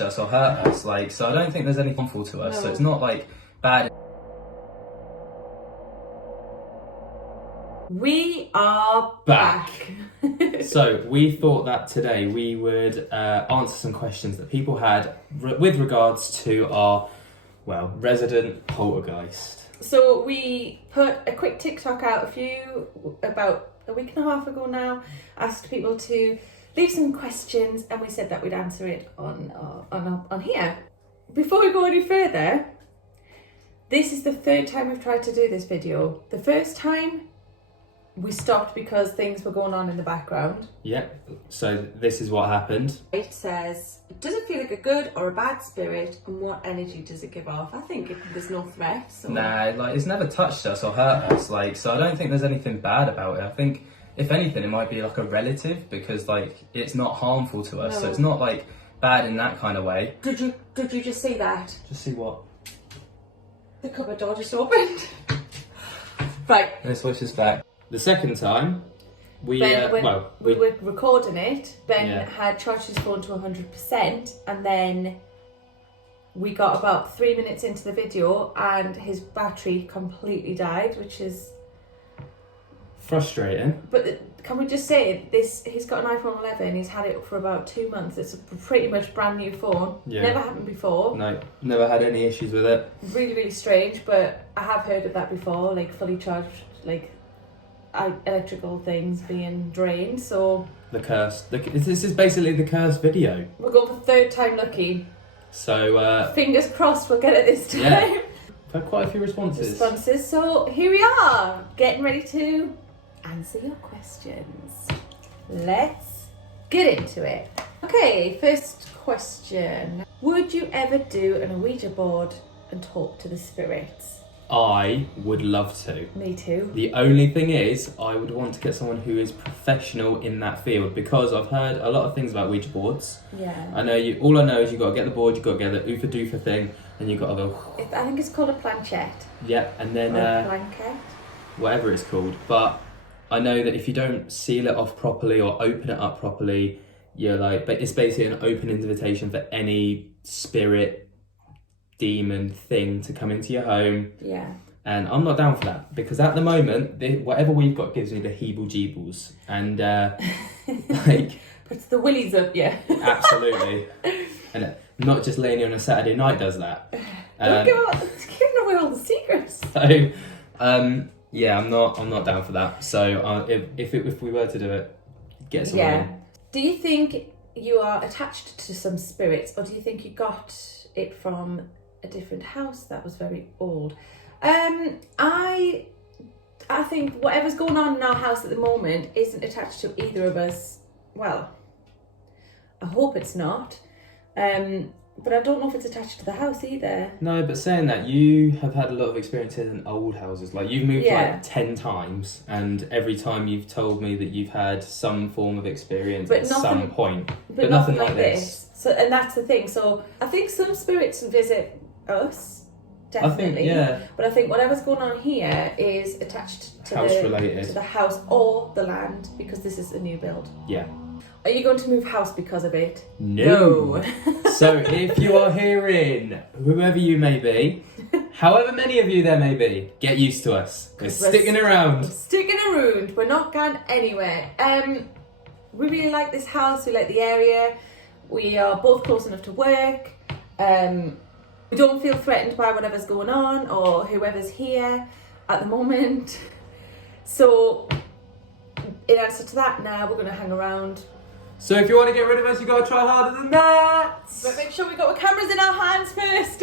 us or hurt us, like, so I don't think there's anything harmful to us. No. So it's not like bad. We are back. So we thought that today we would answer some questions that people had with regards to our, well, resident poltergeist. So we put a quick TikTok out about a week and a half ago now, asked people to leave some questions, and we said that we'd answer it on here. Before we go any further, this is the third time we've tried to do this video. The first time we stopped because things were going on in the background. Yep, so this is what happened. It says, does it feel like a good or a bad spirit, and what energy does it give off? I think there's no threat. So. Nah, like, it's never touched us or hurt us, like, so I don't think there's anything bad about it. I think, if anything, it might be like a relative, because, like, it's not harmful to us, so it's not, like, bad in that kind of way. Did you just see that? Just see what? The cupboard door just opened. Right. Let's switch this back. The second time, we were recording it. Ben had charged his phone to 100%, and then we got about 3 minutes into the video, and his battery completely died, which is frustrating. But can we just say this? He's got an iPhone 11. He's had it for about 2 months. It's a pretty much brand new phone. Yeah. Never happened before. No, never had any issues with it. Really, really strange. But I have heard of that before, like fully charged, like electrical things being drained. So the curse. This is basically the cursed video. We're going for third time lucky. So fingers crossed we'll get it this time. Yeah. We've had quite a few responses. So here we are, getting ready to answer your questions. Let's get into it. Okay, first question. Would you ever do an Ouija board and talk to the spirits? I would love to. Me too. The only thing is, I would want to get someone who is professional in that field, because I've heard a lot of things about Ouija boards. Yeah. All I know is you've got to get the board, you've got to get the oofa doofa thing, and you've got to go. I think it's called a planchette. Yeah, and then blanket. Whatever it's called. But I know that if you don't seal it off properly or open it up properly, you're like, but it's basically an open invitation for any spirit, demon thing to come into your home. Yeah. And I'm not down for that, because at the moment, whatever we've got gives me the heeble-jeebles. And like, puts the willies up, yeah. Absolutely. And not just Lainey on a Saturday night does that. Don't giving away all the secrets. So, yeah, I'm not down for that. So if we were to do it, get someone in. Do you think you are attached to some spirits, or do you think you got it from a different house that was very old? I think whatever's going on in our house at the moment isn't attached to either of us. Well, I hope it's not. But I don't know if it's attached to the house either. No, but saying that, you have had a lot of experiences in old houses. Like, you've moved like 10 times, and every time you've told me that you've had some form of experience at some point. But nothing like this. So, and that's the thing. So I think some spirits visit us, definitely. But I think whatever's going on here is attached to the house or the land, because this is a new build. Yeah. Are you going to move house because of it? No. So if you are hearing, whoever you may be, however many of you there may be, get used to us. We're sticking around. Sticking around. We're not going anywhere. We really like this house. We like the area. We are both close enough to work. We don't feel threatened by whatever's going on or whoever's here at the moment. So in answer to that, now we're going to hang around. So if you want to get rid of us, you got to try harder than that. But make sure we got our cameras in our hands first.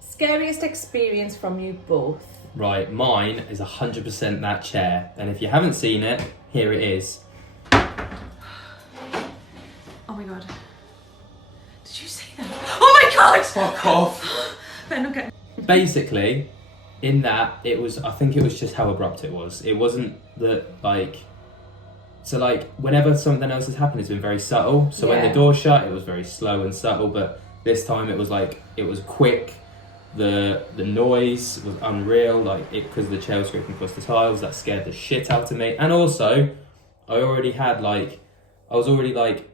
Scariest experience from you both? Right, mine is 100% that chair. And if you haven't seen it, here it is. Oh my god. Did you see that? Oh my god! Fuck off. Ben, okay. Basically, in that, I think it was just how abrupt it was. It wasn't that, like... So, like, whenever something else has happened, it's been very subtle. So when the door shut, it was very slow and subtle. But this time, it was like, it was quick. The noise was unreal, like, because the chair was scraping across the tiles. That scared the shit out of me. And also, I was already, like,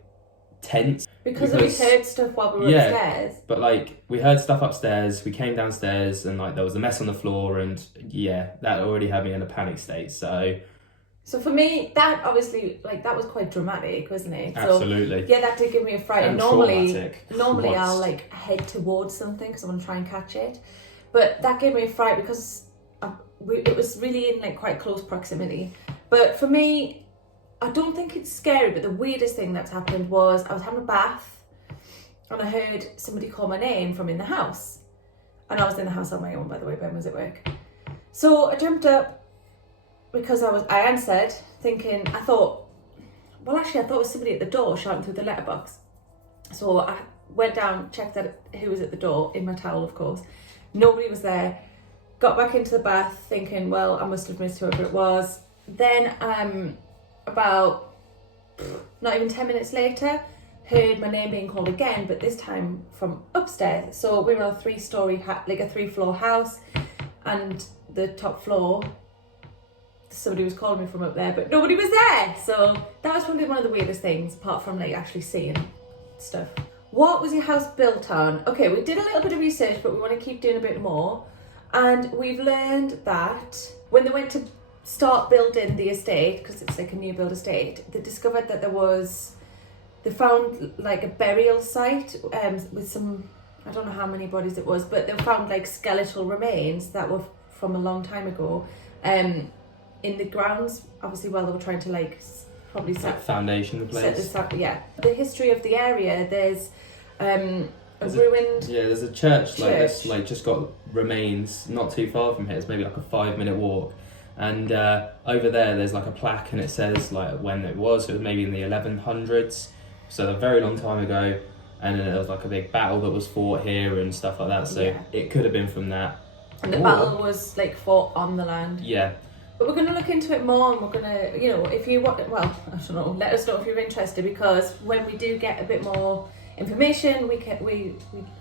tense. Because we heard stuff while we were upstairs. But like we heard stuff upstairs, we came downstairs and like there was a mess on the floor and that already had me in a panic state. So for me, that obviously that was quite dramatic, wasn't it? Absolutely. So, that did give me a fright. And normally I'll like head towards something because I want to try and catch it, but that gave me a fright because it was really in like quite close proximity. But for me, I don't think it's scary, but the weirdest thing that's happened was I was having a bath and I heard somebody call my name from in the house. And I was in the house on my own, by the way. Ben was at work. So I jumped up because I answered thinking, I thought it was somebody at the door shouting through the letterbox. So I went down, checked who was at the door, in my towel, of course. Nobody was there. Got back into the bath thinking, well, I must have missed whoever it was. Then about not even 10 minutes later, heard my name being called again, but this time from upstairs. So we were on a 3-story, like a 3-floor house, and the top floor, somebody was calling me from up there, but nobody was there. So that was probably one of the weirdest things, apart from like actually seeing stuff. What was your house built on? Okay, we did a little bit of research, but we want to keep doing a bit more. And we've learned that when they went to start building the estate, because it's like a new build estate, they discovered that they found like a burial site with some, I don't know how many bodies it was, but they found like skeletal remains that were from a long time ago in the grounds, obviously while they were trying to like probably set foundation the place. The history of the area, there's ruined. There's a church like this, like just got remains not too far from here. It's maybe like a 5-minute walk. And over there's like a plaque and it says like when it was maybe in the 1100s, so a very long time ago, and then there was like a big battle that was fought here and stuff like that, so it could have been from that. And the battle was like fought on the land. Yeah. But we're going to look into it more, and we're going to, if you want, well, I don't know, let us know if you're interested, because when we do get a bit more information,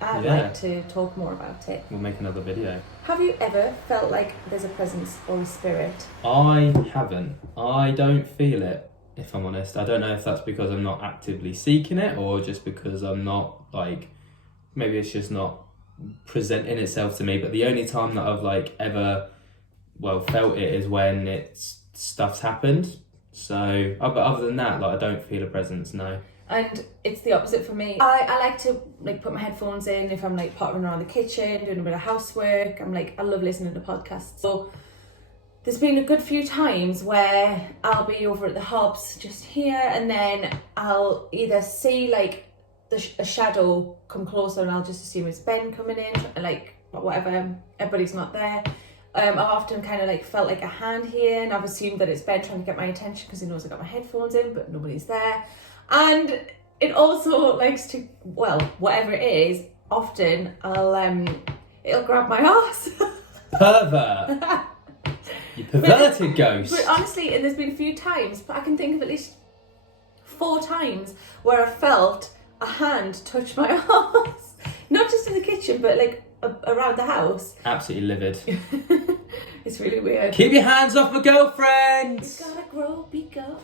I'd like to talk more about it. We'll make another video. Have you ever felt like there's a presence or a spirit? I haven't. I don't feel it, if I'm honest. I don't know if that's because I'm not actively seeking it, or just because I'm not like, maybe it's just not presenting itself to me. But the only time that I've like ever felt it is when stuff's happened. So but other than that, like I don't feel a presence, no. And it's the opposite for me. I like to like put my headphones in if I'm like pottering around the kitchen, doing a bit of housework. I love listening to podcasts. So there's been a good few times where I'll be over at the Hobbs just here, and then I'll either see like a shadow come closer, and I'll just assume it's Ben coming in, like whatever, everybody's not there. I've often kind of like felt like a hand here, and I've assumed that it's Ben trying to get my attention because he knows I got my headphones in, but nobody's there. And it also likes to, whatever it is, often it'll grab my arse. Pervert! You perverted ghost. But honestly, and there's been a few times, but I can think of at least 4 times where I felt a hand touch my arse. Not just in the kitchen, but like around the house. Absolutely livid. It's really weird. Keep your hands off my girlfriend! You gotta grow bigger,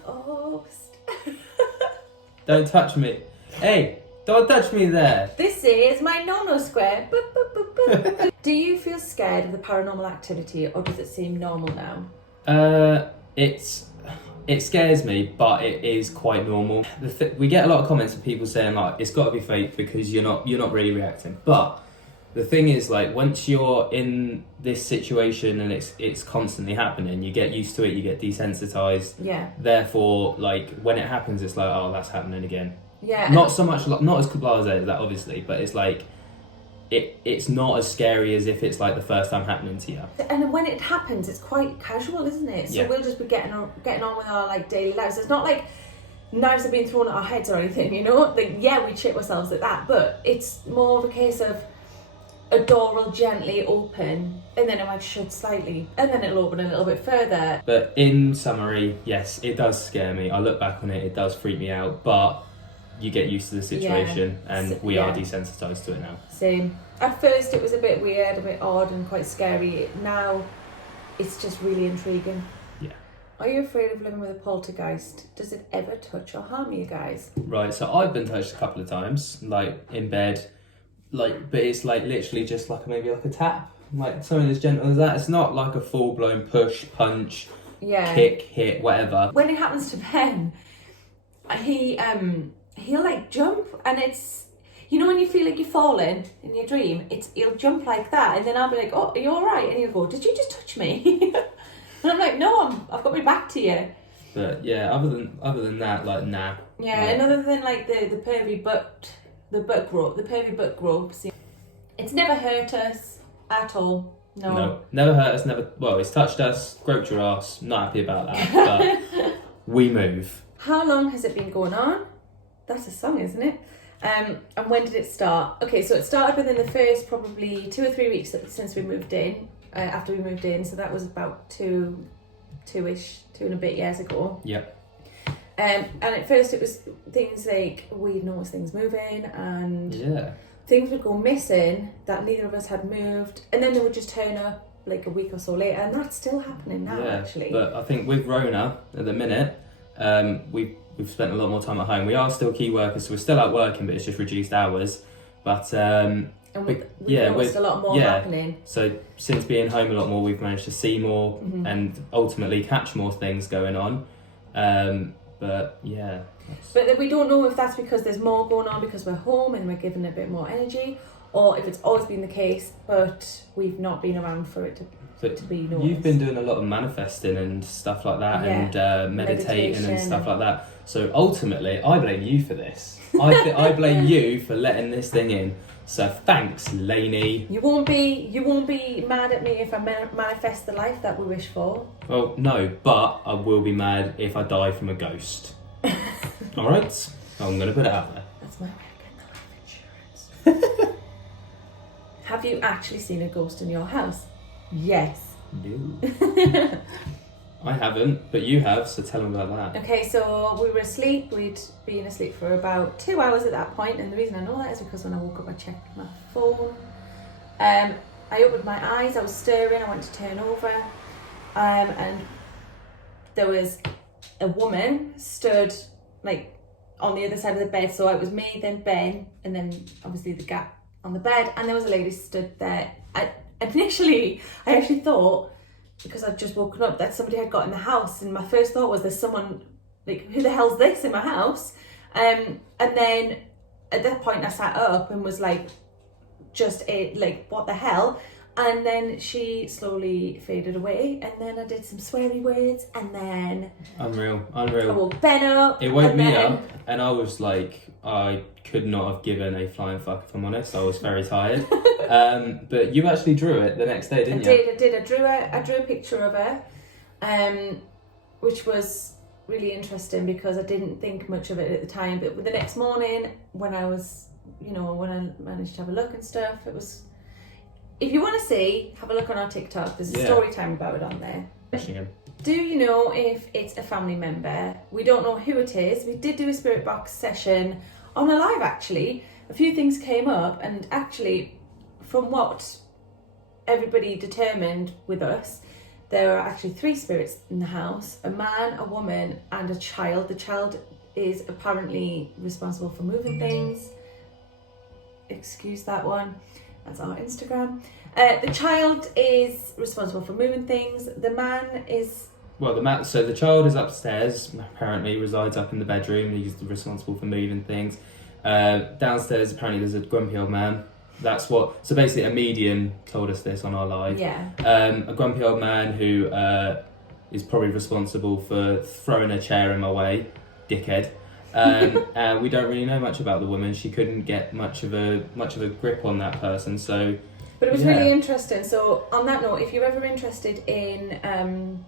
Don't touch me. Hey, don't touch me there. This is my no-no square. Do you feel scared of the paranormal activity, or does it seem normal now? It scares me, but it is quite normal. We get a lot of comments from people saying like it's got to be fake because you're not really reacting. But the thing is, like, once you're in this situation and it's constantly happening, you get used to it, you get desensitized. Yeah. Therefore, like, when it happens, it's like, oh, that's happening again. Yeah. Not so much, not as blasé as that, obviously, but it's like, it's not as scary as if it's like the first time happening to you. And when it happens, it's quite casual, isn't it? So we'll just be getting on with our like daily lives. It's not like knives are being thrown at our heads or anything, Like, we chip ourselves at that, but it's more of a case of a door will gently open and then it might shut slightly and then it'll open a little bit further. But in summary, yes, it does scare me. I look back on it, it does freak me out, but you get used to the situation and we are desensitized to it now. Same. At first it was a bit weird, a bit odd and quite scary. Now it's just really intriguing. Yeah. Are you afraid of living with a poltergeist? Does it ever touch or harm you guys? Right, so I've been touched a couple of times, like in bed, like, but it's like literally just like maybe like a tap, like something as gentle as that. It's not like a full blown push, punch, kick, hit, whatever. When it happens to Ben, he'll like jump, and it's, you know when you feel like you're falling in your dream, he'll jump like that, and then I'll be like, oh, are you all right? And he'll go, did you just touch me? And I'm like, no, I've got my back to you. But yeah, other than that, like, nah. Yeah, like, and other than like the pervy butt gropes, it's never hurt us at all. No, never hurt us. Never. Well, it's touched us, groped your ass. Not happy about that, but we move. How long has it been going on? That's a song, isn't it? And when did it start? Okay, so it started within the first probably 2 or 3 weeks since we moved in. After we moved in, so that was about two and a bit years ago. Yep. And at first it was things like we'd notice things moving, and things would go missing that neither of us had moved, and then they would just turn up like a week or so later, and that's still happening now. Actually, but I think with Rona at the minute, we've spent a lot more time at home. We are still key workers, so we're still out working, but it's just reduced hours. But and we've noticed a lot more happening. So since being home a lot more, we've managed to see more and ultimately catch more things going on. But yeah. But we don't know if that's because there's more going on because we're home and we're given a bit more energy, or if it's always been the case, but we've not been around for it to be noticed. You've been doing a lot of manifesting and stuff like that, and meditating and stuff like that. So ultimately, I blame you for this. I blame you for letting this thing in. So thanks, Lainey. You won't be mad at me if I manifest the life that we wish for. Well, no, but I will be mad if I die from a ghost. All right, I'm gonna put it out there. That's my way of getting the life insurance. Have you actually seen a ghost in your house? Yes. No. I haven't, but you have, so tell them about that. Okay, so we were asleep. We'd been asleep for about 2 hours at that point, and the reason I know that is because when I woke up, I checked my phone. I opened my eyes, I was stirring, I went to turn over, and there was a woman stood like on the other side of the bed. So it was me, then Ben, and then obviously the gap on the bed, and there was a lady stood there. I actually thought, because I'd just woken up, that somebody had got in the house, and my first thought was, there's someone, like, who the hell's this in my house? And then at that point I sat up and was like, like, what the hell? And then she slowly faded away, and then I did some sweary words, and then Unreal. I woke Ben up. It woke me up, and I was like, I could not have given a flying fuck, if I'm honest. I was very tired. But you actually drew it the next day, didn't you? I did. I drew a picture of her, which was really interesting because I didn't think much of it at the time. But the next morning, when I was, when I managed to have a look and stuff, it was. If you want to see, have a look on our TikTok. There's a story time about it on there. Do you know if it's a family member? We don't know who it is. We did do a spirit box session on a live, actually. A few things came up, and actually, from what everybody determined with us, there are actually 3 spirits in the house: a man, a woman, and a child. The child is apparently responsible for moving things. Excuse that one. That's our Instagram. The child is responsible for moving things. The man is... Well, so the child is upstairs, apparently resides up in the bedroom. He's responsible for moving things. Downstairs, apparently there's a grumpy old man. That's what... So basically a medium told us this on our live. Yeah. A grumpy old man who is probably responsible for throwing a chair in my way. Dickhead. We don't really know much about the woman. She couldn't get much of a grip on that person, so... But it was really interesting. So on that note, if you're ever interested in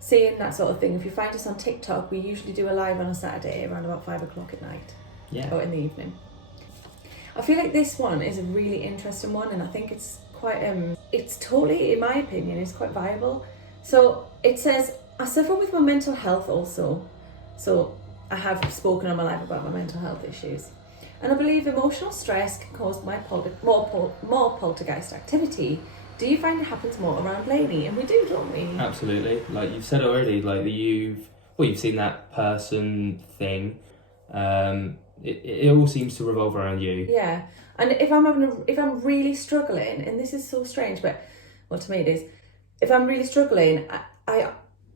seeing that sort of thing, if you find us on TikTok, we usually do a live on a Saturday around about 5 o'clock at night. Yeah. Or in the evening. I feel like this one is a really interesting one, and I think it's quite it's totally, in my opinion, it's quite viable. So it says, I suffer with my mental health also. So I have spoken on my live about my mental health issues, and I believe emotional stress can cause more poltergeist activity. do you find it happens more around Lainey? And we do, don't we? Absolutely. Like you've said already, like you've seen that person thing. It all seems to revolve around you. Yeah. And if I'm really struggling, and this is so strange, but well, to me it is. If I'm really struggling, I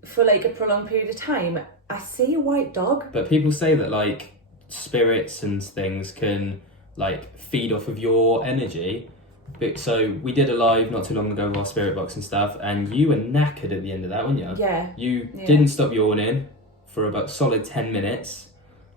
for like a prolonged period of time, I see a white dog. But people say that like spirits and things can like feed off of your energy. So we did a live not too long ago with our spirit box and stuff, and you were knackered at the end of that, weren't you? Yeah. You didn't stop yawning for about solid 10 minutes.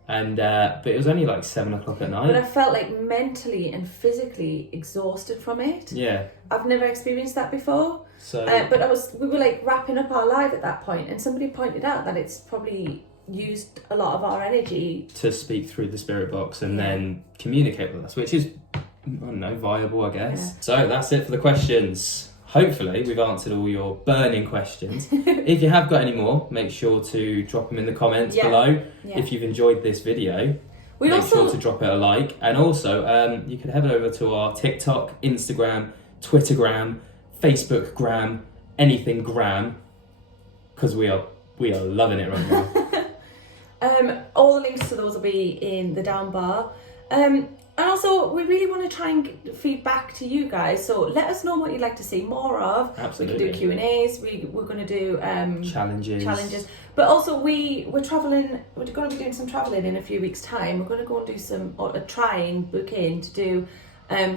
And but it was only like 7 o'clock at night. But I felt like mentally and physically exhausted from it. Yeah. I've never experienced that before. So but we were like wrapping up our live at that point, and somebody pointed out that it's probably used a lot of our energy to speak through the spirit box and then communicate with us, which is, I don't know, viable, I guess. Yeah. So that's it for the questions. Hopefully we've answered all your burning questions. If you have got any more, make sure to drop them in the comments below. Yeah. If you've enjoyed this video, make sure to drop it a like. And also, you can head over to our TikTok, Instagram, Twittergram, Facebookgram, anything gram, because we are loving it right now. All the links to those will be in the down bar. And also, we really want to try and feed back to you guys. So let us know what you'd like to see more of. Absolutely. We can do Q&As. We're going to do challenges. But also, we're travelling. We're going to be doing some travelling in a few weeks' time. We're going to go and do some, or try and book in to do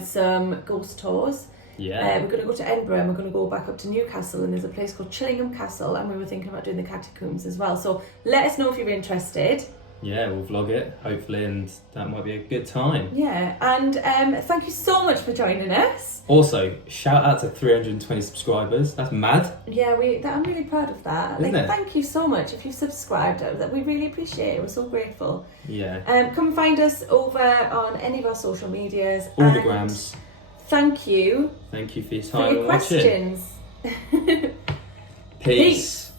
some ghost tours. Yeah. We're going to go to Edinburgh and we're going to go back up to Newcastle, and there's a place called Chillingham Castle, and we were thinking about doing the catacombs as well. So let us know if you're interested. Yeah, we'll vlog it, hopefully, and that might be a good time. Yeah, and thank you so much for joining us. Also, shout out to 320 subscribers. That's mad. Yeah, I'm really proud of that. Isn't it? Thank you so much if you've subscribed. That we really appreciate it. We're so grateful. Yeah. Come find us over on any of our social medias. All the grams. Thank you. Thank you for your time for your and watching. questions. Peace.